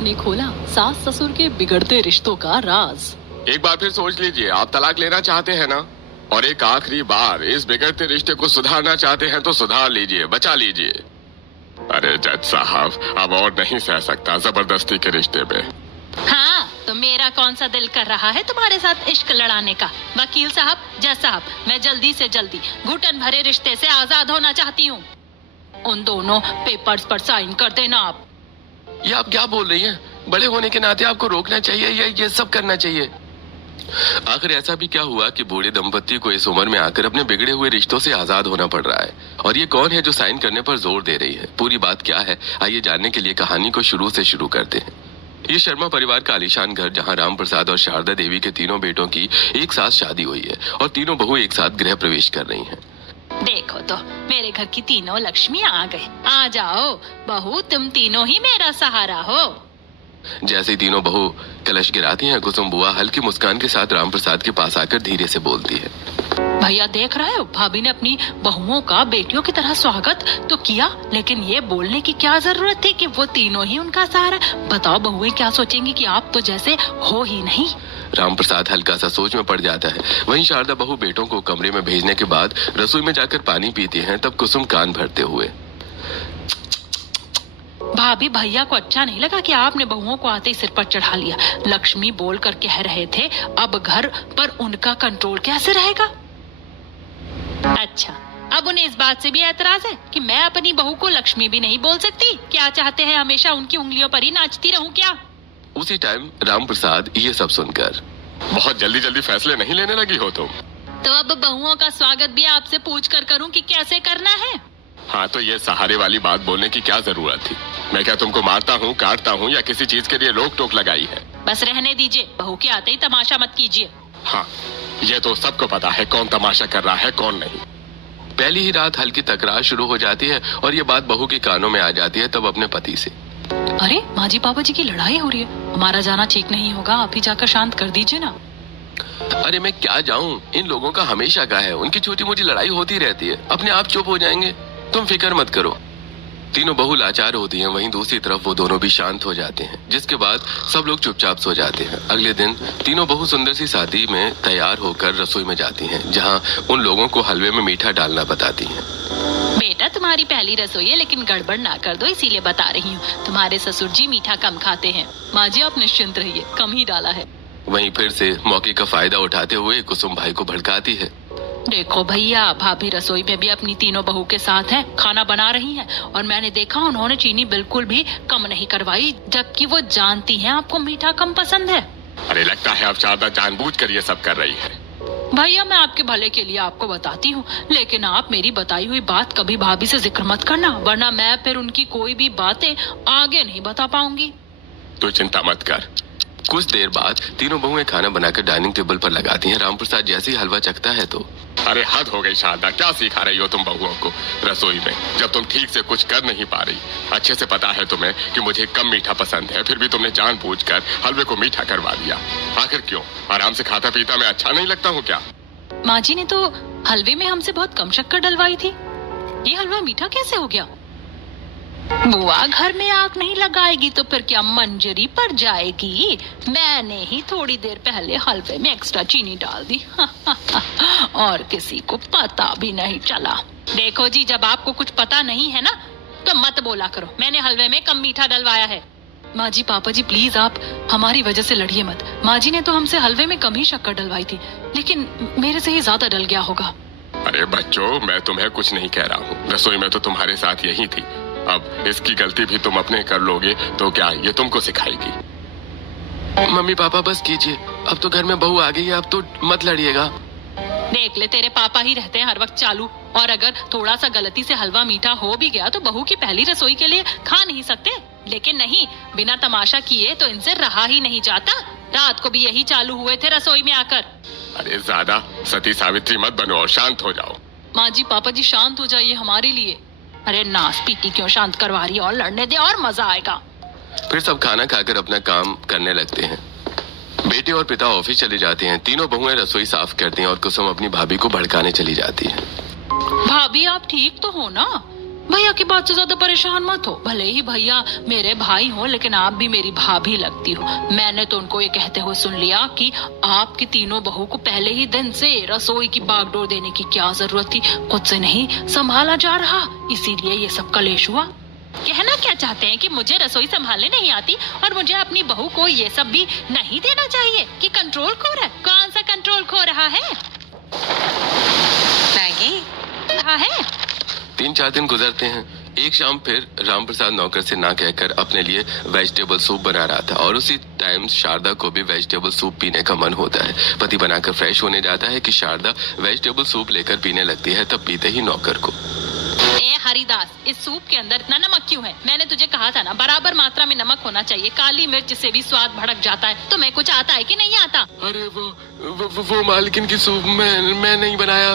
ने खोला सास ससुर के बिगड़ते रिश्तों का राज। एक बार फिर सोच लीजिए, आप तलाक लेना चाहते हैं ना, और एक आखिरी बार इस बिगड़ते रिश्ते को सुधारना चाहते हैं तो सुधार लीजिए, बचा लीजिए। अरे जज साहब, अब और नहीं सह सकता जबरदस्ती के रिश्ते में। हाँ, तो मेरा कौन सा दिल कर रहा है तुम्हारे साथ इश्क लड़ाने का। वकील साहब, जज साहब, मैं जल्दी से जल्दी घुटन भरे रिश्ते से आजाद होना चाहती हूँ। उन दोनों पेपर्स पर साइन कर देना आप। ये आप क्या बोल रही हैं? बड़े होने के नाते आपको रोकना चाहिए या ये सब करना चाहिए? आखिर ऐसा भी क्या हुआ कि बूढ़े दंपति को इस उम्र में आकर अपने बिगड़े हुए रिश्तों से आजाद होना पड़ रहा है? और ये कौन है जो साइन करने पर जोर दे रही है? पूरी बात क्या है, आइए जानने के लिए कहानी को शुरू से शुरू करते हैं। ये शर्मा परिवार का आलीशान घर, जहां राम प्रसाद और शारदा देवी के तीनों बेटों की एक साथ शादी हुई है और तीनों बहू एक साथ गृह प्रवेश कर रही हैं। देखो तो, मेरे घर की तीनों लक्ष्मी आ गए। आ जाओ बहू, तुम तीनों ही मेरा सहारा हो। जैसे ही तीनों बहू कलश गिराती हैं, कुसुम बुआ हल्की मुस्कान के साथ राम प्रसाद के पास आकर धीरे से बोलती है, भैया देख रहे हो, भाभी ने अपनी बहुओं का बेटियों की तरह स्वागत तो किया, लेकिन ये बोलने की क्या जरूरत थी कि वो तीनों ही उनका सहारा। बताओ बहुएं क्या सोचेंगी कि आप तो जैसे हो ही नहीं। राम प्रसाद हल्का सा सोच में पड़ जाता है। वहीं शारदा बहू बेटों को कमरे में भेजने के बाद रसोई में जाकर पानी पीती हैं, तब कुसुम कान भरते हुए, भाभी भैया को अच्छा नहीं लगा कि आपने बहुओं को आते ही सिर पर चढ़ा लिया। लक्ष्मी बोल कर कह रहे थे, अब घर पर उनका कंट्रोल कैसे रहेगा। अच्छा, अब उन्हें इस बात से भी एतराज है कि मैं अपनी बहू को लक्ष्मी भी नहीं बोल सकती। क्या चाहते हैं, हमेशा उनकी उंगलियों पर ही नाचती रहूं क्या? उसी टाइम राम प्रसाद ये सब सुनकर, बहुत जल्दी जल्दी फैसले नहीं लेने लगी हो तुम? तो अब बहुओं का स्वागत भी आपसे पूछ कर करूं कि कैसे करना है? हाँ, तो ये सहारे वाली बात बोलने की क्या जरूरत थी? मैं क्या तुमको मारता हूँ, काटता हूँ या किसी चीज के लिए रोक टोक लगाई है? बस रहने दीजिए, बहू के आते ही तमाशा मत कीजिए। हाँ, ये तो सबको पता है कौन तमाशा कर रहा है कौन नहीं। पहली ही रात हल्की तकरार शुरू हो जाती है और ये बात बहू के कानों में आ जाती है, तब अपने पति से, अरे माँ जी पापा जी की लड़ाई हो रही है, हमारा जाना ठीक नहीं होगा, आप ही जाकर शांत कर दीजिए ना। अरे मैं क्या जाऊं, इन लोगों का हमेशा का है, उनकी छोटी मोटी लड़ाई होती रहती है, अपने आप चुप हो जाएंगे, तुम फिक्र मत करो। तीनों बहू लाचार होती हैं, वहीं दूसरी तरफ वो दोनों भी शांत हो जाते हैं, जिसके बाद सब लोग चुपचाप सो जाते हैं। अगले दिन तीनों बहू सुंदर सी शादी में तैयार होकर रसोई में जाती हैं, जहां उन लोगों को हलवे में मीठा डालना बताती हैं। बेटा, तुम्हारी पहली रसोई है, लेकिन गड़बड़ ना कर दो, इसीलिए बता रही हूँ। तुम्हारे ससुर जी मीठा कम खाते हैं। माँ जी आप निश्चिंत रहिए, कम ही डाला है। वहीं फिर से मौके का फायदा उठाते हुए कुसुम भाई को भड़काती है, देखो भैया, भाभी रसोई में भी अपनी तीनों बहू के साथ हैं, खाना बना रही हैं, और मैंने देखा उन्होंने चीनी बिल्कुल भी कम नहीं करवाई, जबकि वो जानती हैं आपको मीठा कम पसंद है। अरे लगता है अब शारदा जानबूझकर ये सब कर रही है। भैया मैं आपके भले के लिए आपको बताती हूँ, लेकिन आप मेरी बताई हुई बात कभी भाभी से जिक्र मत करना, वरना मैं फिर उनकी कोई भी बातें आगे नहीं बता पाऊंगी। तू चिंता मत कर। कुछ देर बाद तीनों बहुएं खाना बनाकर डाइनिंग टेबल पर लगाती हैं। राम प्रसाद जैसे ही हलवा चखता है तो, अरे हद हो गई शारदा, क्या सिखा रही हो तुम बहुओं को रसोई में, जब तुम ठीक से कुछ कर नहीं पा रही। अच्छे से पता है तुम्हें कि मुझे कम मीठा पसंद है, फिर भी तुमने जानबूझकर हलवे को मीठा करवा दिया। आखिर क्यों? आराम से खाता पीता मैं अच्छा नहीं लगता हूँ क्या? माँ जी ने तो हलवे में हमसे बहुत कम शक्कर डलवाई थी, ये हलवा मीठा कैसे हो गया? बुआ घर में आग नहीं लगाएगी तो फिर क्या मंजरी पर जाएगी? मैंने ही थोड़ी देर पहले हलवे में एक्स्ट्रा चीनी डाल दी और किसी को पता भी नहीं चला। देखो जी, जब आपको कुछ पता नहीं है ना तो मत बोला करो, मैंने हलवे में कम मीठा डलवाया है। माँ जी पापा जी प्लीज आप हमारी वजह से लड़िए मत। माँ जी ने तो हमसे हलवे में कम ही शक्कर डलवाई थी, लेकिन मेरे से ही ज्यादा डल गया होगा। अरे बच्चों, मैं तुम्हें कुछ नहीं कह रहा हूँ, रसोई में तो तुम्हारे साथ यही थी। अब इसकी गलती भी तुम अपने कर लोगे तो क्या ये तुमको सिखाएगी? मम्मी पापा बस कीजिए, अब तो घर में बहू आ गई है, अब तो मत लड़िएगा। देख ले, तेरे पापा ही रहते हैं हर वक्त चालू, और अगर थोड़ा सा गलती से हलवा मीठा हो भी गया तो बहू की पहली रसोई के लिए खा नहीं सकते। लेकिन नहीं, बिना तमाशा किए तो इनसे रहा ही नहीं जाता। रात को भी यही चालू हुए थे रसोई में आकर। अरे ज्यादा सती सावित्री मत बनो और शांत हो जाओ। माँ जी पापा जी शांत हो जाइए हमारे लिए। अरे नास पीटी क्यों शांत करवा रही है, और लड़ने दे और मजा आएगा। फिर सब खाना खाकर अपना काम करने लगते हैं। बेटे और पिता ऑफिस चले जाते हैं। तीनों बहुएं रसोई साफ करती हैं और कुसुम अपनी भाभी को भड़काने चली जाती है। भाभी आप ठीक तो हो ना? भैया की बात से ज्यादा परेशान मत हो। भले ही भैया मेरे भाई हो, लेकिन आप भी मेरी भाभी लगती हो। मैंने तो उनको ये कहते हुए सुन लिया कि आपकी तीनों बहू को पहले ही दिन से रसोई की बागडोर देने की क्या जरूरत थी, खुद से नहीं संभाला जा रहा, इसीलिए ये सब कलेश हुआ। कहना क्या चाहते हैं कि मुझे रसोई संभालने नहीं आती और मुझे अपनी बहू को ये सब भी नहीं देना चाहिए कि कंट्रोल खो रहा है? कौन सा कंट्रोल खो रहा है? मैगी रहा है। 3-4 दिन गुजरते हैं। एक शाम फिर रामप्रसाद नौकर से ना कहकर अपने लिए वेजिटेबल सूप बना रहा था और उसी टाइम शारदा को भी वेजिटेबल सूप पीने का मन होता है। पति बनाकर फ्रेश होने जाता है कि शारदा वेजिटेबल सूप लेकर पीने लगती है, तब पीते ही नौकर को, ए हरिदास, इस सूप के अंदर इतना नमक क्यों है? मैंने तुझे कहा था ना, बराबर मात्रा में नमक होना चाहिए। काली मिर्च से भी स्वाद भड़क जाता है। तुम्हें कुछ आता है कि नहीं आता? अरे वो मालकिन की सूप मैं नहीं बनाया,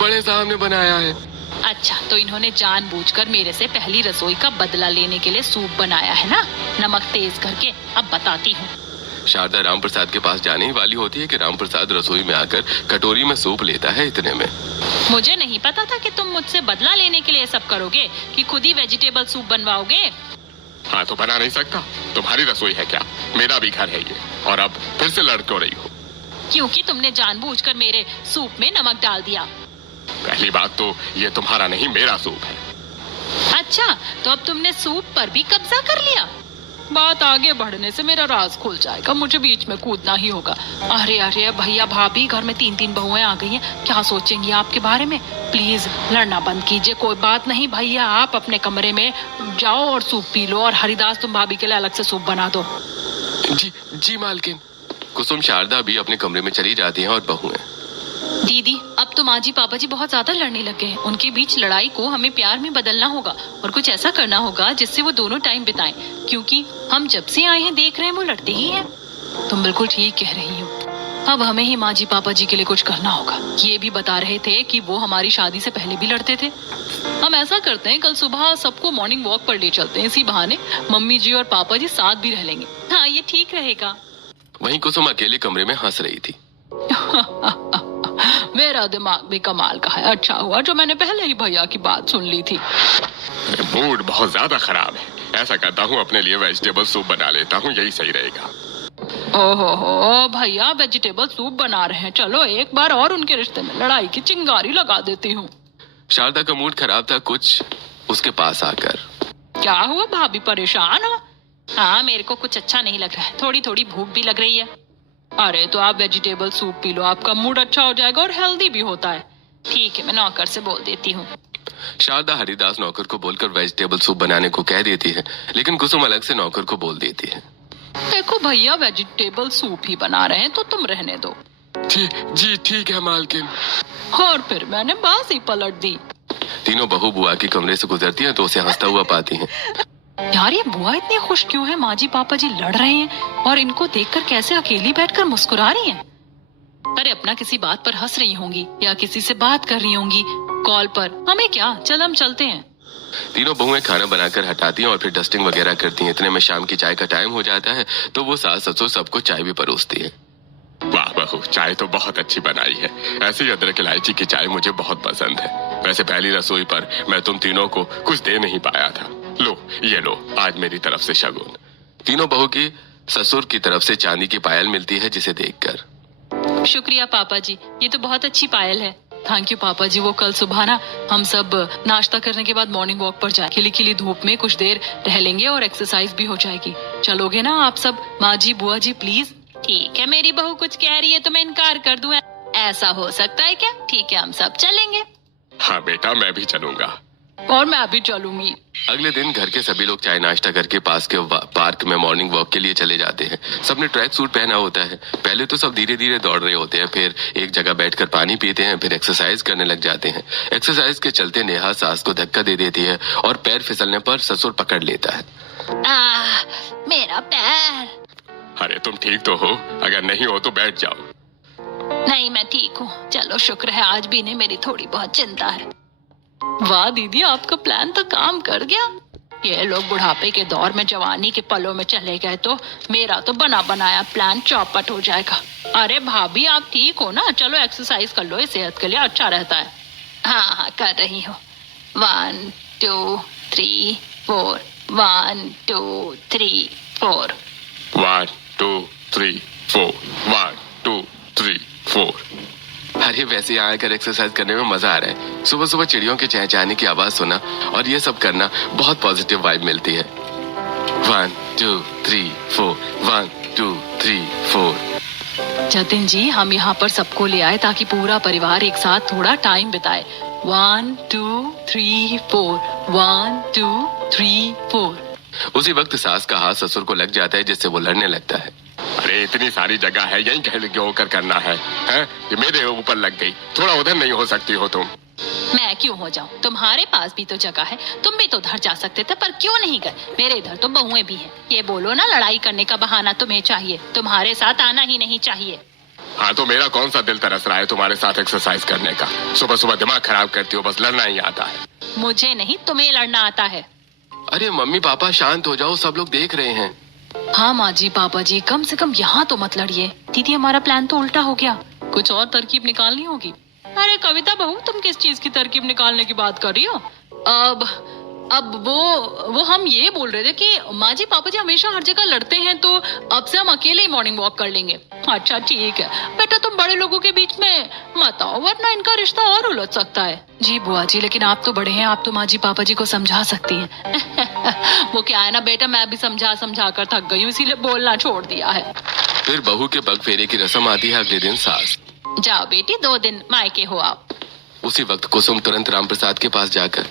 बड़े साहब ने बनाया है। अच्छा, तो इन्होंने जानबूझकर मेरे से पहली रसोई का बदला लेने के लिए सूप बनाया है ना, नमक तेज करके। अब बताती हूँ। शारदा रामप्रसाद के पास जाने ही वाली होती है कि रामप्रसाद रसोई में आकर कटोरी में सूप लेता है। इतने में, मुझे नहीं पता था कि तुम मुझसे बदला लेने के लिए सब करोगे, कि खुद ही वेजिटेबल सूप बनवाओगे। हाँ, तो बना नहीं सकता? तुम्हारी रसोई है क्या? मेरा भी घर है ये, और अब फिर से लड़ क्यों रही हो? क्योंकि तुमने जानबूझकर मेरे सूप में नमक डाल दिया। पहली बात तो ये तुम्हारा नहीं, मेरा सूप है। अच्छा, तो अब तुमने सूप पर भी कब्जा कर लिया। बात आगे बढ़ने से मेरा राज खुल जाएगा, मुझे बीच में कूदना ही होगा। अरे अरे भैया भाभी, घर में 3-3 बहुएं आ गई हैं, क्या सोचेंगी आपके बारे में? प्लीज लड़ना बंद कीजिए। कोई बात नहीं भैया, आप अपने कमरे में जाओ और सूप पी लो, और हरिदास तुम भाभी के लिए अलग से सूप बना दो। जी मालकिन। कुसुम शारदा भी अपने कमरे में चली जाती हैं और बहुएं, दीदी, अब तो माँ जी पापा जी बहुत ज्यादा लड़ने लगे हैं। उनके बीच लड़ाई को हमें प्यार में बदलना होगा और कुछ ऐसा करना होगा जिससे वो दोनों टाइम बिताएं, क्योंकि हम जब से आए हैं देख रहे हैं वो लड़ते ही हैं। तुम बिल्कुल ठीक कह रही हो। अब हमें ही माँ जी पापा जी के लिए कुछ करना होगा। ये भी बता रहे थे कि वो हमारी शादी से पहले भी लड़ते थे। हम ऐसा करते हैं, कल सुबह सबको मॉर्निंग वॉक पर ले चलते हैं। इसी बहाने मम्मी जी और पापा जी साथ भी रह लेंगे। हाँ, ये ठीक रहेगा। वहीं कुसुम अकेले कमरे में हंस रही थी। मेरा दिमाग भी कमाल का है। अच्छा हुआ जो मैंने पहले ही भैया की बात सुन ली थी। मूड बहुत ज्यादा खराब है। ऐसा करता हूँ, अपने लिए वेजिटेबल सूप बना लेता हूँ, यही सही रहेगा। ओहो भैया, वेजिटेबल सूप बना रहे हैं। चलो एक बार और उनके रिश्ते में लड़ाई की चिंगारी लगा देती हूँ। शारदा का मूड खराब था कुछ उसके पास आकर। क्या हुआ भाभी, परेशान हो? हाँ, मेरे को कुछ अच्छा नहीं लग रहा है, थोड़ी थोड़ी भूख भी लग रही है। अरे तो आप वेजिटेबल सूप पी लो, आपका मूड अच्छा हो जाएगा और हेल्दी भी होता है। ठीक है, मैं नौकर से बोल देती हूँ। शारदा हरिदास नौकर को बोलकर वेजिटेबल सूप बनाने को कह देती है, लेकिन कुसुम अलग से नौकर को बोल देती है, देखो भैया, वेजिटेबल सूप ही बना रहे हैं तो तुम रहने दो। जी ठीक है मालकिन। और फिर मैंने बात ही पलट दी। तीनों बहू बुआ के कमरे से गुजरती हैं तो उसे हंसता हुआ पाती हैं। यार, ये बुआ इतनी खुश क्यों है? माँ जी पापा जी लड़ रहे हैं और इनको देखकर कैसे अकेली बैठकर मुस्कुरा रही हैं? अरे अपना किसी बात पर हंस रही होंगी या किसी से बात कर रही होंगी कॉल पर। हमें क्या, चल हम चलते हैं। तीनों बहुएं खाना बनाकर हटाती हैं और फिर डस्टिंग वगैरह करती हैं। इतने में शाम की चाय का टाइम हो जाता है तो वो सास ससुर सबको चाय भी परोसती है। वाह बहू, चाय तो बहुत अच्छी बनाई है। ऐसी अदरक इलायची की चाय मुझे बहुत पसंद है। वैसे पहली रसोई पर मैं तुम तीनों को कुछ दे नहीं पाया था। लो, ये लो, आज मेरी तरफ से शगुन। तीनों बहू की ससुर की तरफ से चांदी की पायल मिलती है, जिसे देखकर शुक्रिया पापा जी, ये तो बहुत अच्छी पायल है। थैंक यू पापा जी। वो कल सुबह ना हम सब नाश्ता करने के बाद मॉर्निंग वॉक पर जाए, खिली खिली धूप में कुछ देर रह लेंगे और एक्सरसाइज भी हो जाएगी। चलोगे ना आप सब? माँ जी बुआ जी प्लीज। ठीक है, मेरी बहू कुछ कह रही है तो मैं इनकार कर दूं, ऐसा हो सकता है क्या? ठीक है, हम सब चलेंगे। हाँ बेटा, मैं भी चलूंगा। और मैं भी चलूंगी। अगले दिन घर के सभी लोग चाय नाश्ता करके पास के पार्क में मॉर्निंग वॉक के लिए चले जाते हैं। सबने ट्रैक सूट पहना होता है। पहले तो सब धीरे धीरे दौड़ रहे होते हैं, फिर एक जगह बैठकर पानी पीते हैं, फिर एक्सरसाइज करने लग जाते हैं। एक्सरसाइज के चलते नेहा सास को धक्का दे देती है और पैर फिसलने पर ससुर पकड़ लेता है। मेरा पैर। अरे तुम ठीक तो हो? अगर नहीं हो तो बैठ जाओ। नहीं, मैं ठीक हूँ। चलो, शुक्र है आज भी नहीं मेरी थोड़ी बहुत चिंता है। वाह दीदी, आपका प्लान तो काम कर गया। ये लोग बुढ़ापे के दौर में जवानी के पलों में चले गए तो मेरा तो बना बनाया प्लान चौपट हो जाएगा। अरे भाभी, आप ठीक हो ना? चलो एक्सरसाइज कर लो, ये सेहत के लिए अच्छा रहता है। हाँ हाँ, कर रही हूँ। 1 2 3 4 1 2 3 4 1 2 3 4 1 2 3 4। अरे वैसे यहाँ आकर एक्सरसाइज करने में मजा आ रहा है। सुबह सुबह चिड़ियों के चहचहाने की आवाज सुना और ये सब करना बहुत पॉजिटिव वाइब मिलती है। 1 2 3 4 1 2 3 4। जतिन जी, हम यहाँ पर सबको ले आए ताकि पूरा परिवार एक साथ थोड़ा टाइम बिताए। 1 2 3 4 1 2 3 4। उसी वक्त सास का हाथ ससुर को लग जाता है, जिससे वो लड़ने लगता है। अरे इतनी सारी जगह है, यहीं कहीं होकर करना है, हैं? ये मेरे ऊपर लग गई, थोड़ा उधर नहीं हो सकती हो तुम? मैं क्यों हो जाऊं? तुम्हारे पास भी तो जगह है, तुम भी तो उधर जा सकते थे, पर क्यों नहीं गए? मेरे इधर तो बहुएं भी हैं। ये बोलो ना, लड़ाई करने का बहाना तुम्हें चाहिए, तुम्हारे साथ आना ही नहीं चाहिए। हाँ तो मेरा कौन सा दिल तरस रहा है तुम्हारे साथ एक्सरसाइज करने का? सुबह सुबह दिमाग खराब करती हो, बस लड़ना ही आता है। मुझे नहीं, तुम्हें लड़ना आता है। अरे मम्मी पापा शांत हो जाओ, सब लोग देख रहे हैं। हाँ माँ जी, पापा जी, कम से कम यहाँ तो मत लड़िए। दीदी, हमारा प्लान तो उल्टा हो गया, कुछ और तरकीब निकालनी होगी। अरे कविता बहू, तुम किस चीज की तरकीब निकालने की बात कर रही हो? अब वो हम ये बोल रहे थे कि माँ जी पापा जी हमेशा हर जगह लड़ते हैं, तो अब से हम अकेले ही मॉर्निंग वॉक कर लेंगे। अच्छा ठीक है बेटा, तुम बड़े लोगों के बीच में मत आओ, वरना इनका रिश्ता और उलझ सकता है। जी बुआ जी, लेकिन आप तो बड़े हैं, आप तो माँ जी पापा जी को समझा सकती हैं। वो क्या है ना बेटा, मैं भी समझा समझा कर थक गई हूँ, इसीलिए बोलना छोड़ दिया है। फिर बहू के पग फेरे की रस्म आती है। अगले दिन सास। जाओ बेटी, 2 दिन मायके हो आप। उसी वक्त कुसुम तुरंत रामप्रसाद के पास जाकर,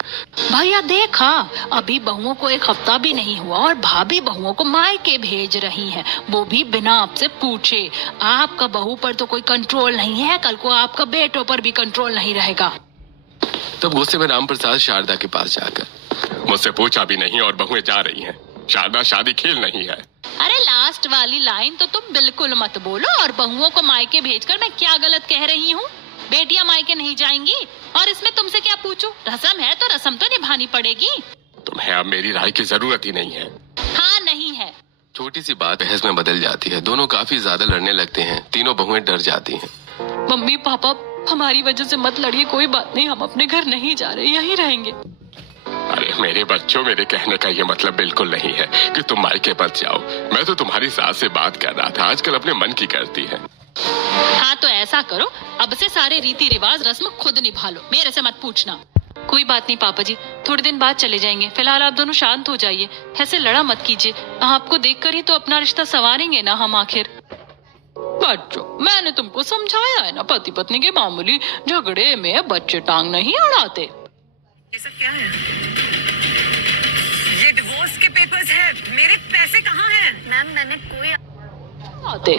भैया देखा, अभी बहुओं को 1 हफ्ता भी नहीं हुआ और भाभी बहुओं को मायके भेज रही हैं, वो भी बिना आपसे पूछे। आपका बहू पर तो कोई कंट्रोल नहीं है, कल को आपका बेटों पर भी कंट्रोल नहीं रहेगा। तब गुस्से में रामप्रसाद शारदा के पास जाकर, मुझसे पूछा भी नहीं और बहुएं जा रही हैं। शारदा, शादी खेल नहीं है। अरे लास्ट वाली लाइन तो तुम बिल्कुल मत बोलो। और बहुओं को मायके भेजकर मैं क्या गलत कह रही हूँ? बेटियां मायके नहीं जाएंगी, और इसमें तुमसे क्या पूछूं? रस्म है तो रस्म तो निभानी पड़ेगी। तुम्हें अब मेरी राय की जरूरत ही नहीं है। हाँ नहीं है। छोटी सी बात बहस में बदल जाती है। दोनों काफी ज्यादा लड़ने लगते हैं। तीनों बहुएं डर जाती हैं। मम्मी पापा, हमारी वजह से मत लड़िए, कोई बात नहीं, हम अपने घर नहीं जा रहे, यहीं रहेंगे। अरे मेरे बच्चों, मेरे कहने का ये मतलब बिल्कुल नहीं है कि तुम मायके मत जाओ। मैं तो तुम्हारी सास से बात कर रहा था, आजकल अपने मन की करती है। हाँ तो ऐसा करो, अब से सारे रीति रिवाज रस्म खुद निभा लो, मेरे से मत पूछना। कोई बात नहीं पापा जी, थोड़े दिन बाद चले जाएंगे, फिलहाल आप दोनों शांत हो जाइए, ऐसे लड़ा मत कीजिए। आपको देखकर ही तो अपना रिश्ता संवारेंगे ना हम आखिर। बच्चों, मैंने तुमको समझाया है ना, पति पत्नी के मामूली झगड़े में बच्चे टांग नहीं अड़ाते। ये सब क्या है? ये डिवोर्स के पेपर्स है, मेरे पैसे कहाँ हैं? मैम मैंने कोई आते।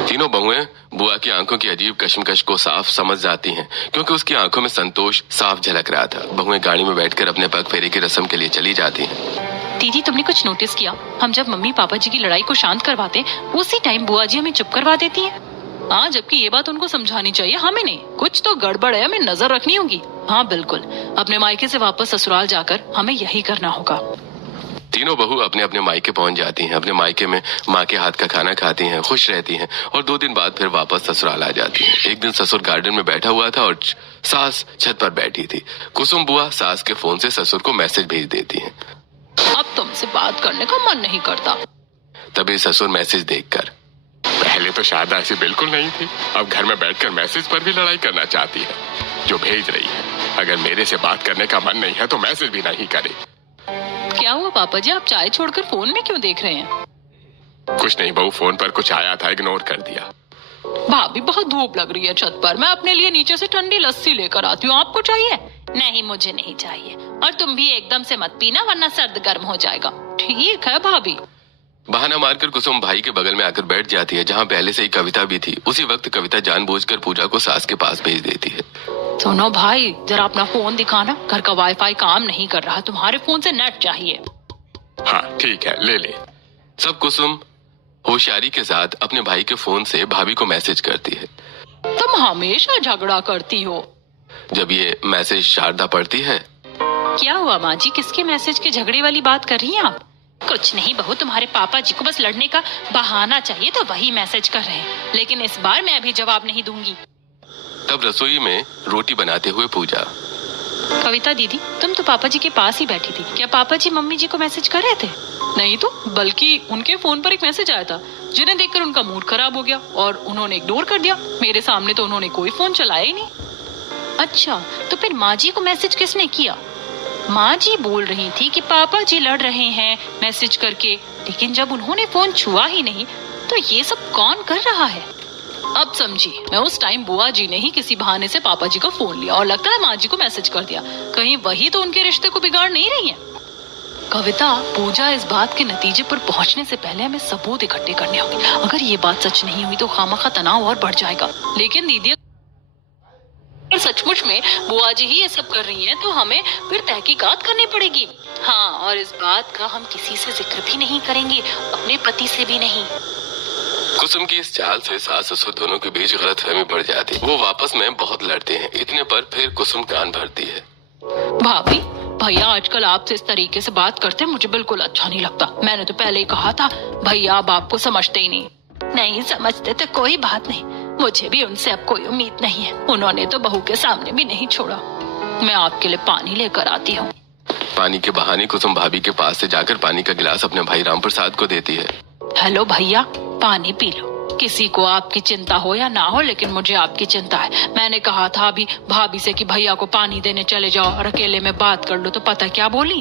तीनों बहुएं बुआ की आंखों की अजीब कश्मकश को साफ समझ जाती हैं, क्योंकि उसकी आंखों में संतोष साफ झलक रहा था। बहुएं गाड़ी में बैठकर अपने पग फेरे की रस्म के लिए चली जाती हैं। दीदी, तुमने कुछ नोटिस किया? हम जब मम्मी पापा जी की लड़ाई को शांत करवाते, उसी टाइम बुआ जी हमें चुप करवा देती है। हाँ, जबकि ये बात उनको समझानी चाहिए, हमें नहीं। कुछ तो गड़बड़ है, हमें नजर रखनी होगी। हाँ बिल्कुल, अपने मायके से वापस ससुराल जाकर हमें यही करना होगा। तीनों बहू अपने अपने मायके पहुंच जाती हैं। अपने मायके में माँ के हाथ का खाना खाती हैं, खुश रहती हैं और 2 दिन बाद फिर वापस ससुराल आ जाती हैं। एक दिन ससुर गार्डन में बैठा हुआ था और सास छत पर बैठी थी। कुसुम बुआ सास के फोन से ससुर को मैसेज भेज देती हैं। अब तुमसे बात करने का मन नहीं करता। तभी ससुर मैसेज देखकर, पहले तो शारदा ऐसी बिल्कुल नहीं थी, अब घर में बैठकर मैसेज पर भी लड़ाई करना चाहती है। जो भेज रही है, अगर मेरे से बात करने का मन नहीं है तो मैसेज भी नहीं करे। क्या हुआ पापा जी, आप चाय छोड़कर फोन में क्यों देख रहे हैं? कुछ नहीं बहू, फोन पर कुछ आया था, इग्नोर कर दिया। भाभी, बहुत धूप लग रही है छत पर, मैं अपने लिए नीचे से ठंडी लस्सी लेकर आती हूँ, आपको चाहिए? नहीं, मुझे नहीं चाहिए। और तुम भी एकदम से मत पीना, वरना सर्द गर्म हो जाएगा। ठीक है भाभी। बहाना मारकर कुसुम भाई के बगल में आकर बैठ जाती है, जहाँ पहले से ही कविता भी थी। उसी वक्त कविता जानबूझकर पूजा को सास के पास भेज देती है। सुनो भाई, जरा अपना फोन दिखाना, घर का वाईफाई काम नहीं कर रहा, तुम्हारे फोन से नेट चाहिए। हाँ ठीक है, ले ले। सब कुसुम होशियारी के साथ अपने भाई के फोन से भाभी को मैसेज करती है। तुम हमेशा झगड़ा करती हो। जब ये मैसेज शारदा पढ़ती है, क्या हुआ माँ जी, किसके मैसेज के झगड़े वाली बात कर रही हैं आप? कुछ नहीं बहू, तुम्हारे पापा जी को बस लड़ने का बहाना चाहिए तो वही मैसेज कर रहे हैं, लेकिन इस बार मैं अभी जवाब नहीं दूंगी। तब रसोई में रोटी बनाते हुए पूजा, कविता दीदी, तुम तो पापा जी के पास ही बैठी थी, क्या पापा जी मम्मी जी को मैसेज कर रहे थे? नहीं तो, बल्कि उनके फोन पर एक मैसेज आया था जिन्हें देखकर उनका मूड खराब हो गया और उन्होंने इग्नोर कर दिया। मेरे सामने तो उन्होंने कोई फोन चलाया ही नहीं। अच्छा, तो फिर माँ जी को मैसेज किसने किया? माँ जी बोल रही थी कि पापा जी लड़ रहे हैं मैसेज करके, लेकिन जब उन्होंने फोन छुआ ही नहीं तो ये सब कौन कर रहा है? अब समझी, मैं उस टाइम बुआ जी ने ही किसी बहाने से पापा जी का फोन लिया और लगता है माँ जी को मैसेज कर दिया। कहीं वही तो उनके रिश्ते को बिगाड़ नहीं रही है? कविता, पूजा इस बात के नतीजे पर पहुंचने से पहले हमें सबूत इकट्ठे करने होंगे। अगर ये बात सच नहीं हुई तो खामखा तनाव और बढ़ जाएगा। लेकिन दीदी, अगर सचमुच में बुआ जी ही ये सब कर रही हैं तो हमें फिर तहकीकात करनी पड़ेगी। हाँ, और इस बात का हम किसी से जिक्र भी नहीं करेंगे, अपने पति से भी नहीं। कुसुम की इस चाल से सास ससुर दोनों के बीच गलतफहमी बढ़ जाती है। वो आपस में बहुत लड़ते हैं। इतने पर फिर कुसुम कान भरती है। भाभी, भैया आजकल आपसे इस तरीके से बात करते मुझे बिल्कुल अच्छा नहीं लगता। मैंने तो पहले ही कहा था, भैया अब आपको समझते ही नहीं। नहीं समझते तो कोई बात नहीं, मुझे भी उनसे अब कोई उम्मीद नहीं है। उन्होंने तो बहू के सामने भी नहीं छोड़ा। मैं आपके लिए पानी लेकर आती हूँ। पानी के बहाने कुसुम भाभी के पास से जाकर पानी का गिलास अपने भाई राम प्रसाद को देती है। हेलो भैया, पानी पी लो। किसी को आपकी चिंता हो या ना हो, लेकिन मुझे आपकी चिंता है। मैंने कहा था अभी भाभी से कि भैया को पानी देने चले जाओ और अकेले में बात कर लो, तो पता क्या बोली?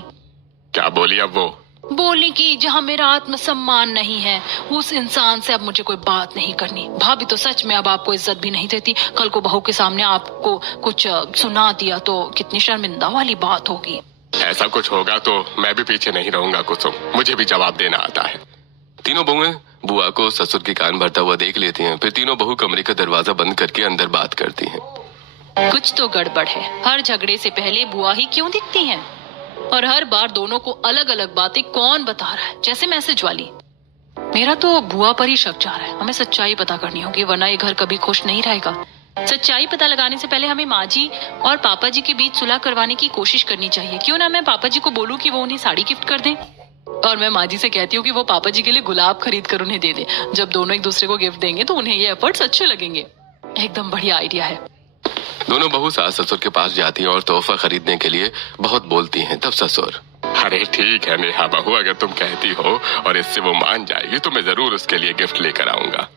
क्या बोली अब वो? बोली कि जहाँ मेरा आत्मसम्मान नहीं है उस इंसान से अब मुझे कोई बात नहीं करनी। भाभी तो सच में अब आपको इज्जत भी नहीं देती। कल को बहू के सामने आपको कुछ सुना दिया तो कितनी शर्मिंदा वाली बात होगी। ऐसा कुछ होगा तो मैं भी पीछे नहीं रहूंगा कुसुम, मुझे भी जवाब देना आता है। तीनों बहुएं बुआ को ससुर की कान भरता हुआ देख लेती हैं। फिर तीनों बहू कमरे का दरवाजा बंद करके अंदर बात करती हैं। कुछ तो गड़बड़ है। हर झगड़े से पहले बुआ ही क्यों दिखती हैं? और हर बार दोनों को अलग अलग बातें कौन बता रहा है, जैसे मैसेज वाली। मेरा तो बुआ पर ही शक जा रहा है। हमें सच्चाई पता करनी होगी, वरना ये घर कभी खुश नहीं रहेगा। सच्चाई पता लगाने से पहले हमें माँ जी और पापा जी के बीच सुलह करवाने की कोशिश करनी चाहिए। क्यों ना मैं पापा जी को बोलूं कि वो उन्हें साड़ी गिफ्ट कर दें, और मैं माँ जी से कहती हूँ कि वो पापा जी के लिए गुलाब खरीद कर उन्हें दे दे। जब दोनों एक दूसरे को गिफ्ट देंगे तो उन्हें ये एफर्ट्स अच्छे लगेंगे। एकदम बढ़िया आइडिया है। दोनों बहू सास ससुर के पास जाती हैं और तोहफा खरीदने के लिए बहुत बोलती हैं। तब ससुर, अरे ठीक है नेहा बहू, अगर तुम कहती हो और इससे वो मान जाएगी तो मैं जरूर उसके लिए गिफ्ट लेकर आऊंगा।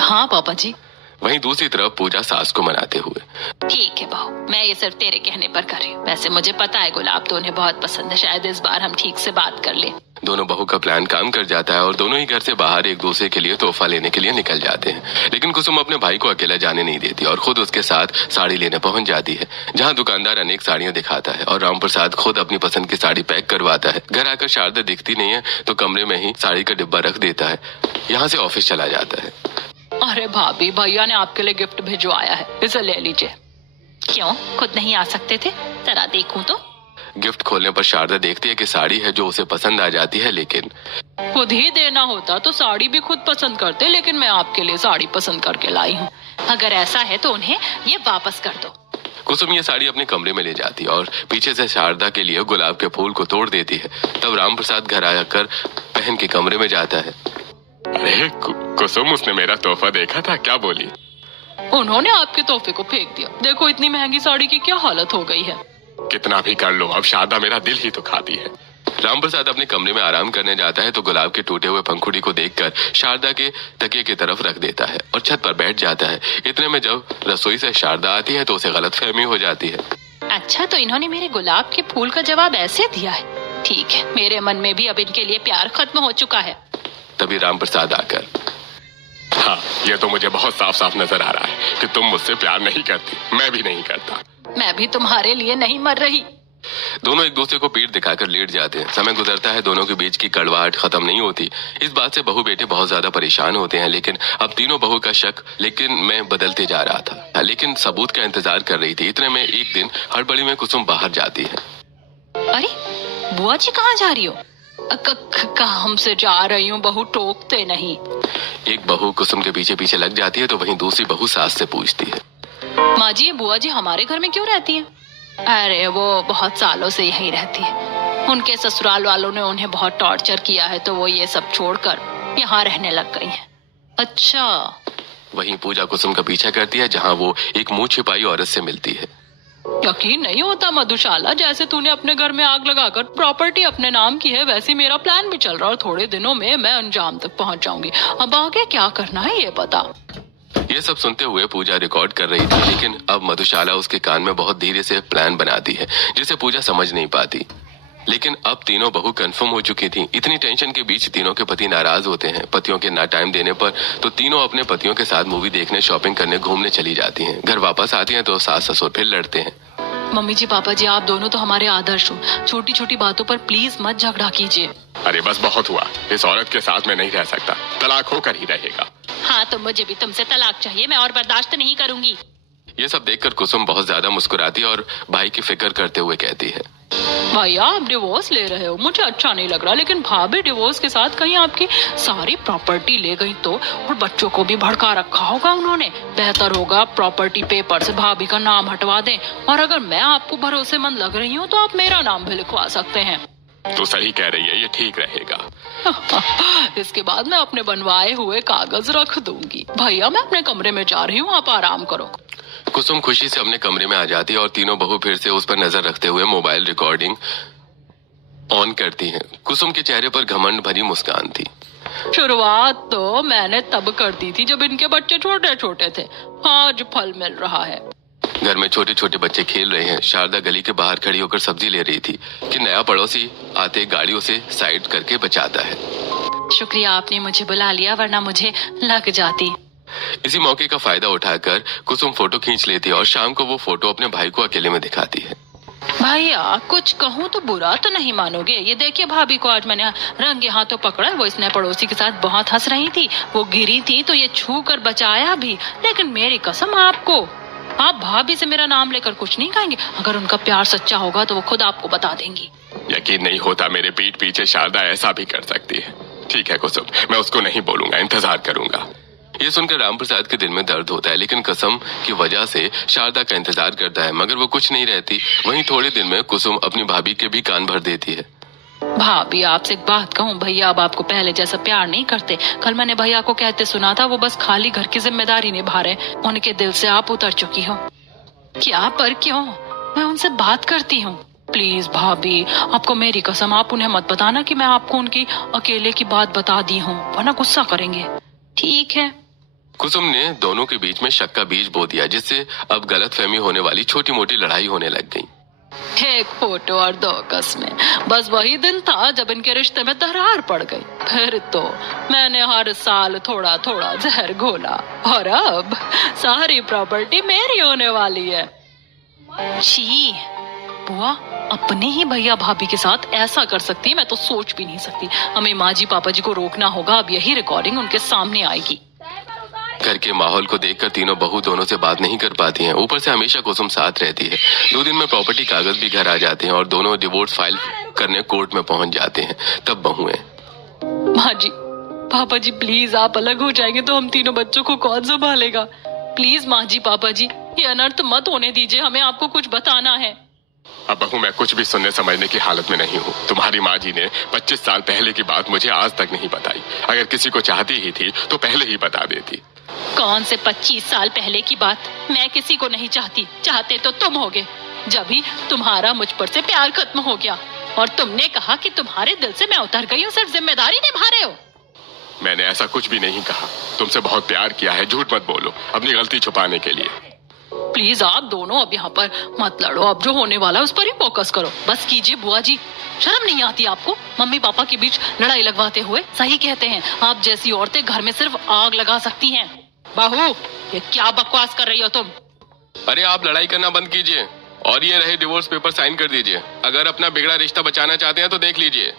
हाँ पापा जी। वहीं दूसरी तरफ पूजा सास को मनाते हुए, ठीक है बहू, मैं ये सिर्फ तेरे कहने पर कर रही हूँ। वैसे मुझे पता है गुलाब तो उन्हें बहुत पसंद है। शायद इस बार हम ठीक से बात कर लें। दोनों बहू का प्लान काम कर जाता है और दोनों ही घर से बाहर एक दूसरे के लिए तोहफा लेने के लिए निकल जाते हैं। लेकिन कुसुम अपने भाई को अकेला जाने नहीं देती और खुद उसके साथ साड़ी लेने पहुंच जाती है, जहां दुकानदार अनेक साड़ियां दिखाता है और राम प्रसाद खुद अपनी पसंद की साड़ी पैक करवाता है। घर आकर शारदा दिखती नहीं है तो कमरे में ही साड़ी का डिब्बा रख देता है, यहाँ से ऑफिस चला जाता है। अरे भाभी, भैया ने आपके लिए गिफ्ट भिजवाया है, इसे ले लीजिए। क्यों, खुद नहीं आ सकते थे? जरा देखूं तो। गिफ्ट खोलने पर शारदा देखती है कि साड़ी है जो उसे पसंद आ जाती है, लेकिन खुद ही देना होता तो साड़ी भी खुद पसंद करते, लेकिन मैं आपके लिए साड़ी पसंद करके लाई हूँ। अगर ऐसा है तो उन्हें ये वापस कर दो। कुसुम ये साड़ी अपने कमरे में ले जाती है और पीछे से शारदा के लिए गुलाब के फूल को तोड़ देती है। तब राम प्रसाद घर आकर बहन के कमरे में जाता है। अरे कुसुम, उसने मेरा तोहफा देखा था, क्या बोली? उन्होंने आपके तोहफे को फेंक दिया। देखो इतनी महंगी साड़ी की क्या हालत हो गई है। कितना भी कर लो, अब शारदा मेरा दिल ही तो खाती है। राम प्रसाद अपने कमरे में आराम करने जाता है तो गुलाब के टूटे हुए पंखुड़ी को देखकर शारदा के तकिए की तरफ रख देता है और छत पर बैठ जाता है। इतने में जब रसोई से शारदा आती है तो उसे गलतफहमी हो जाती है। अच्छा, तो इन्होंने मेरे गुलाब के फूल का जवाब ऐसे दिया है। ठीक है, मेरे मन में भी अब इनके लिए प्यार खत्म हो चुका है। तभी राम प्रसाद आकर, हाँ, ये तो मुझे बहुत साफ साफ नजर आ रहा है कि तुम मुझसे प्यार नहीं करती, मैं भी नहीं करता। मैं भी तुम्हारे लिए नहीं मर रही। दोनों एक दूसरे को पीठ दिखाकर लेट जाते हैं। समय गुजरता है, दोनों के बीच की कड़वाहट खत्म नहीं होती। इस बात से बहू बेटे बहुत ज्यादा परेशान होते हैं। लेकिन अब तीनों बहू का शक मैं बदलते जा रहा था, लेकिन सबूत का इंतजार कर रही थी। इतने में एक दिन हड़बड़ी में कुसुम बाहर जाती है। अरे बुआ जी, कहाँ जा रही हो? काम से जा रही हूँ बहू, टोकते नहीं। एक बहू कुसुम के पीछे पीछे लग जाती है तो वहीं दूसरी बहू सास से पूछती है, माँ जी, ये बुआ जी हमारे घर में क्यों रहती है? अरे वो बहुत सालों से यहीं रहती है। उनके ससुराल वालों ने उन्हें बहुत टॉर्चर किया है तो वो ये सब छोड़कर यहाँ रहने लग गई है। अच्छा। वहीं पूजा कुसुम का पीछा करती है जहाँ वो एक मुंह छिपाई औरत से मिलती है। यकीन नहीं होता मधुशाला, जैसे तूने अपने घर में आग लगाकर प्रॉपर्टी अपने नाम की है, वैसे मेरा प्लान भी चल रहा है और थोड़े दिनों में मैं अंजाम तक पहुंच जाऊंगी। अब आगे क्या करना है ये बता। ये सब सुनते हुए पूजा रिकॉर्ड कर रही थी, लेकिन अब मधुशाला उसके कान में बहुत धीरे से प्लान बनाती है जिसे पूजा समझ नहीं पाती। लेकिन अब तीनों बहू कंफर्म हो चुकी थी। इतनी टेंशन के बीच तीनों के पति नाराज होते हैं। पतियों के ना टाइम देने पर तो तीनों अपने पतियों के साथ मूवी देखने, शॉपिंग करने, घूमने चली जाती हैं। घर वापस आती हैं तो सास ससुर फिर लड़ते हैं। मम्मी जी, पापा जी, आप दोनों तो हमारे आदर्श हो। छोटी छोटी बातों पर प्लीज मत झगड़ा कीजिए। अरे बस बहुत हुआ, इस औरत के साथ मैं नहीं रह सकता, तलाक होकर ही रहेगा। हाँ तो मुझे भी तुमसे तलाक चाहिए, मैं और बर्दाश्त नहीं करूंगी। ये सब देखकर कुसुम बहुत ज्यादा मुस्कुराती और भाई की फिक्र करते हुए कहती है, भैया आप डिवोर्स ले रहे हो, मुझे अच्छा नहीं लग रहा, लेकिन भाभी डिवोर्स के साथ कहीं आपकी सारी प्रॉपर्टी ले गई तो, और बच्चों को भी भड़का रखा होगा उन्होंने। बेहतर होगा प्रॉपर्टी पेपर से भाभी का नाम हटवा दें, और अगर मैं आपको भरोसेमंद लग रही हूँ तो आप मेरा नाम भी लिखवा सकते हैं। तो सही कह रही है, ये ठीक रहेगा। इसके बाद मैं अपने बनवाए हुए कागज रख दूंगी। भैया मैं अपने कमरे में जा रही हूँ, आप आराम करो। कुसुम खुशी से अपने कमरे में आ जाती है और तीनों बहू फिर से उस पर नजर रखते हुए मोबाइल रिकॉर्डिंग ऑन करती हैं। कुसुम के चेहरे पर घमंड भरी मुस्कान थी। शुरुआत तो मैंने तब कर दी थी जब इनके बच्चे छोटे छोटे थे, आज फल मिल रहा है। घर में छोटे छोटे बच्चे खेल रहे हैं। शारदा गली के बाहर खड़ी होकर सब्जी ले रही थी कि नया पड़ोसी आते गाड़ियों से साइड करके बचाता है। शुक्रिया आपने मुझे बुला लिया, वरना मुझे लग जाती। इसी मौके का फायदा उठाकर कुसुम फोटो खींच लेती है और शाम को वो फोटो अपने भाई को अकेले में दिखाती है। भैया कुछ कहूँ तो बुरा तो नहीं मानोगे, ये देखिए भाभी को आज मैंने रंगे हाथों पकड़ा। वो इस नए पड़ोसी के साथ बहुत हंस रही थी, वो गिरी थी तो ये छू कर बचाया भी। लेकिन मेरी कसम आपको, आप भाभी से मेरा नाम लेकर कुछ नहीं कहेंगे। अगर उनका प्यार सच्चा होगा तो वो खुद आपको बता देंगी। यकीन नहीं होता मेरे पीठ पीछे शारदा ऐसा भी कर सकती है। ठीक है कुसुम, मैं उसको नहीं बोलूंगा, इंतजार करूंगा। ये सुनकर रामप्रसाद के दिल में दर्द होता है, लेकिन कसम की वजह से शारदा का इंतजार करता है, मगर वो कुछ नहीं रहती। वहीं थोड़े दिन में कुसुम अपनी भाभी के भी कान भर देती है। भाभी आपसे एक बात कहूँ, भैया अब आपको पहले जैसा प्यार नहीं करते। कल मैंने भैया को कहते सुना था वो बस खाली घर की जिम्मेदारी निभा रहे, उनके दिल से आप उतर चुकी हो। क्या पर क्यों, मैं उनसे बात करती हूँ। प्लीज भाभी, आपको मेरी कसम, आप उन्हें मत बताना कि मैं आपको उनकी अकेले की बात बता दी हूँ, वरना गुस्सा करेंगे। ठीक है। कुसुम ने दोनों के बीच में शक का बीज बो दिया, जिससे अब गलतफहमी होने वाली छोटी मोटी लड़ाई होने लग गई। एक फोटो और 2 कस्में, बस वही दिन था जब इनके रिश्ते में दरार पड़ गई। फिर तो मैंने हर साल थोड़ा थोड़ा जहर घोला और अब सारी प्रॉपर्टी मेरी होने वाली है। छी, बुआ अपने ही भैया भाभी के साथ ऐसा कर सकती है, मैं तो सोच भी नहीं सकती। हमें माँ जी पापा जी को रोकना होगा, अब यही रिकॉर्डिंग उनके सामने आएगी। घर के माहौल को देखकर तीनों बहू दोनों से बात नहीं कर पाती हैं। ऊपर से हमेशा कुसुम साथ रहती है। 2 दिन में प्रॉपर्टी कागज भी घर आ जाते हैं और दोनों डिवोर्स फाइल करने कोर्ट में पहुंच जाते हैं। तब बहुएं, माँ जी पापा जी प्लीज, आप अलग हो जाएंगे तो हम तीनों बच्चों को कौन संभालेगा। प्लीज माँ जी पापा जी, ये अनर्थ मत होने दीजिए, हमें आपको कुछ बताना है। अब बहू मैं कुछ भी सुनने समझने की हालत में नहीं हूँ। तुम्हारी माँ जी ने 25 साल पहले की बात मुझे आज तक नहीं बताई। अगर किसी को चाहती ही थी तो पहले ही बता देती। कौन से 25 साल पहले की बात, मैं किसी को नहीं चाहती, चाहते तो तुम होगे। जब ही तुम्हारा मुझ पर से प्यार खत्म हो गया और तुमने कहा कि तुम्हारे दिल से मैं उतर गई हूँ, सिर्फ जिम्मेदारी निभा रहे हो। मैंने ऐसा कुछ भी नहीं कहा, तुमसे बहुत प्यार किया है, झूठ मत बोलो अपनी गलती छुपाने के लिए। प्लीज आप दोनों अब यहाँ पर मत लड़ो, अब जो होने वाला है उस पर ही फोकस करो। बस कीजिए बुआ जी, शर्म नहीं आती आपको मम्मी पापा के बीच लड़ाई लगवाते हुए। सही कहते हैं, आप जैसी औरतें घर में सिर्फ आग लगा सकती हैं। बहू ये क्या बकवास कर रही हो तुम? अरे आप लड़ाई करना बंद कीजिए और ये रहे डिवोर्स पेपर साइन कर दीजिए। अगर अपना बिगड़ा रिश्ता बचाना चाहते हैं तो देख लीजिए।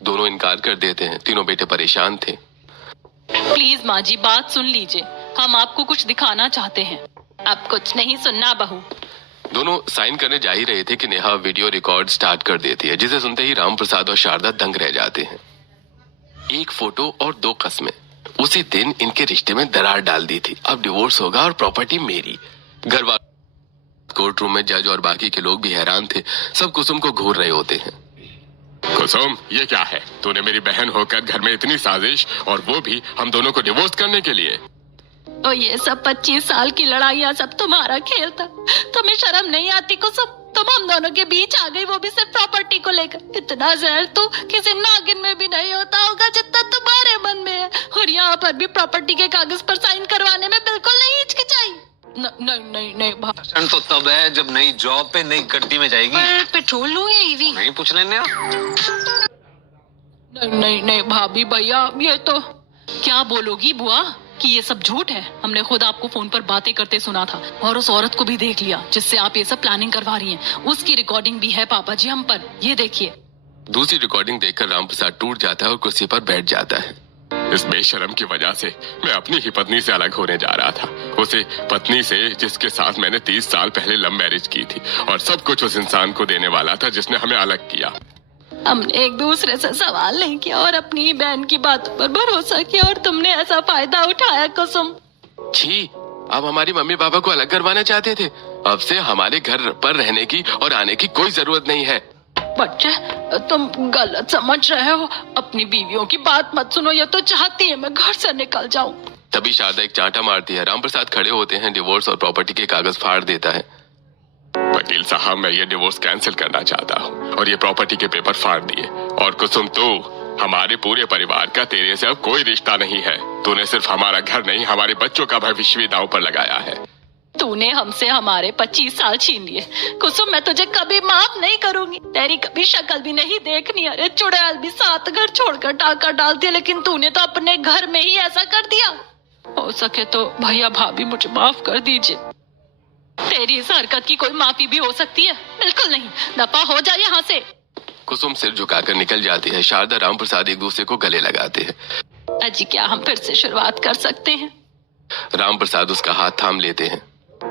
दोनों इनकार कर देते हैं। तीनों बेटे परेशान थे। प्लीज माँ जी बात सुन लीजिए, हम आपको कुछ दिखाना चाहते हैं। अब कुछ नहीं सुनना बहू। दोनों साइन करने जा ही रहे थे कि नेहा वीडियो रिकॉर्ड स्टार्ट कर देती है, जिसे सुनते ही रामप्रसाद और शारदा दंग रह जाते हैं। 1 फोटो और 2 कस्में, उसी दिन इनके रिश्ते में दरार डाल दी थी। अब डिवोर्स होगा और प्रॉपर्टी मेरी। घर वाले कोर्ट रूम में जज और बाकी के लोग भी हैरान थे। सब कुसुम को घूर रहे होते हैं। कुसुम ये क्या है, तूने मेरी बहन होकर घर में इतनी साजिश, और वो भी हम दोनों को डिवोर्स करने के लिए। और ये सब 25 साल की लड़ाइयाँ सब तुम्हारा खेल था। तुम्हें शर्म नहीं आती कुसुम? तुम हम दोनों के बीच आ गई, वो भी सिर्फ प्रॉपर्टी को लेकर। इतना जहर तो किसी नागिन में भी नहीं होता होगा जितना तुम्हारे मन में है। और यहाँ पर भी प्रॉपर्टी के कागज पर साइन करवाने में बिल्कुल नहीं हिचकिचाई। नहीं टर्न तो तब है जब नई जॉब पे नई गड्डी में जाएगी। पेट्रोल लो या ईवी? नहीं पूछ लेने नहीं भाभी भैया, ये तो क्या बोलोगी बुआ कि ये सब झूठ है? हमने खुद आपको फोन पर बातें करते सुना था और उस औरत को भी देख लिया जिससे आप ये सब प्लानिंग करवा रही हैं। उसकी रिकॉर्डिंग भी है पापा जी हम पर, ये देखिए। दूसरी रिकॉर्डिंग देखकर रामप्रसाद टूट जाता है और कुर्सी पर बैठ जाता है। इस बेशरम की वजह से मैं अपनी ही पत्नी से अलग होने जा रहा था। उसे पत्नी से जिसके साथ मैंने 30 साल पहले लव मैरिज की थी, और सब कुछ उस इंसान को देने वाला था जिसने हमें अलग किया। हमने एक दूसरे से सवाल नहीं किया और अपनी ही बहन की बातों पर भरोसा किया, और तुमने ऐसा फायदा उठाया कुसुम। छी, आप हमारी मम्मी पापा को अलग करवाना चाहते थे। अब से हमारे घर पर रहने की और आने की कोई जरूरत नहीं है। बच्चे, तुम गलत समझ रहे हो। अपनी बीवियों की बात मत सुनो, ये तो चाहती है मैं घर से निकल जाऊं। तभी शारदा एक चांटा मारती है। रामप्रसाद खड़े होते हैं, डिवोर्स और प्रॉपर्टी के कागज फाड़ देता है। वकील साहब, मैं ये डिवोर्स कैंसिल करना चाहता हूँ और ये प्रॉपर्टी के पेपर फाड़ दिए। और कुसुम, तू हमारे पूरे परिवार का तेरे से अब कोई रिश्ता नहीं है। तूने सिर्फ हमारा घर नहीं, हमारे बच्चों का भविष्य भी दांव पर लगाया है। तूने हमसे हमारे 25 साल छीन लिए। कुसुम, मैं तुझे कभी माफ नहीं करूंगी। तेरी कभी शक्ल भी नहीं देखनी। अरे चुड़ैल भी 7 घर छोड़कर टाका डाल दिया, लेकिन तूने तो अपने घर में ही ऐसा कर दिया। हो सके तो भैया भाभी मुझे माफ कर दीजिए। तेरी इस हरकत की कोई माफी भी हो सकती है? बिल्कुल नहीं। दफा हो जा यहाँ से। कुसुम सिर झुकाकर निकल जाती है। शारदा रामप्रसाद एक दूसरे को गले लगाते हैं। अजी, क्या हम फिर से शुरुआत कर सकते हैं? रामप्रसाद उसका हाथ थाम लेते हैं।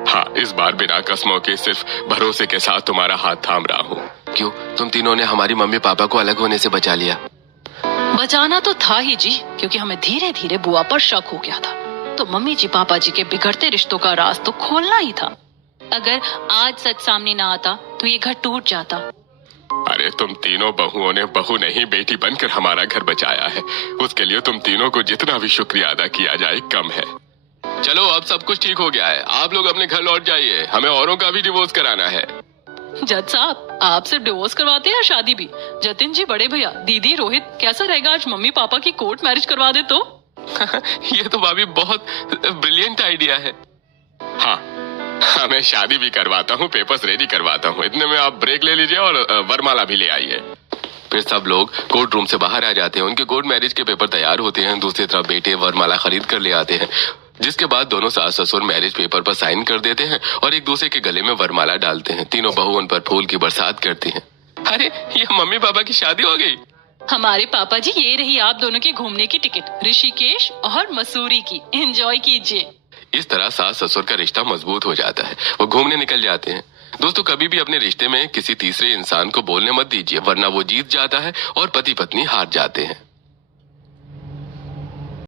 हाँ, इस बार बिना कसमों के सिर्फ भरोसे के साथ तुम्हारा हाथ थाम रहा हूँ। क्यों? तुम तीनों ने हमारी मम्मी पापा को अलग होने से बचा लिया। बचाना तो था ही जी, क्योंकि हमें धीरे धीरे बुआ पर शक हो गया था। तो मम्मी जी पापा जी के बिगड़ते रिश्तों का राज तो खोलना ही था। अगर आज सच सामने ना आता तो ये घर टूट जाता। अरे तुम तीनों बहुओं ने बहू नहीं बेटी बनकर हमारा घर बचाया है। उसके लिए तुम तीनों को जितना भी शुक्रिया अदा किया जाए कम है। चलो, अब सब कुछ ठीक हो गया है। आप लोग अपने घर लौट जाइए। हमें औरों का भी डिवोर्स कराना है। जज साहब, आप सिर्फ डिवोर्स करवाते हैं या शादी भी? जतिन जी, बड़े भैया, दीदी, रोहित, कैसा रहेगा आज मम्मी पापा की कोर्ट मैरिज करवा दे तो? ये तो भाभी बहुत ब्रिलियंट आइडिया है। हाँ, मैं शादी भी करवाता हूँ, पेपर्स रेडी करवाता हूँ। इतने में आप ब्रेक ले लीजिए और वरमाला भी ले आइए। फिर सब लोग कोर्ट रूम से बाहर आ जाते हैं। उनके कोर्ट मैरिज के पेपर तैयार होते हैं। दूसरी तरफ बेटे वरमाला खरीद कर ले आते हैं, जिसके बाद दोनों सास ससुर मैरिज पेपर पर साइन कर देते हैं और एक दूसरे के गले में वरमाला डालते हैं। तीनों बहू उन पर फूल की बरसात करती हैं। अरे, ये मम्मी पापा की शादी हो गई। हमारे पापा जी, ये रही आप दोनों के घूमने की टिकट, ऋषिकेश और मसूरी की। एंजॉय कीजिए। इस तरह सास ससुर का रिश्ता मजबूत हो जाता है। वो घूमने निकल जाते हैं। दोस्तों, कभी भी अपने रिश्ते में किसी तीसरे इंसान को बोलने मत दीजिए, वरना वो जीत जाता है और पति पत्नी हार जाते हैं।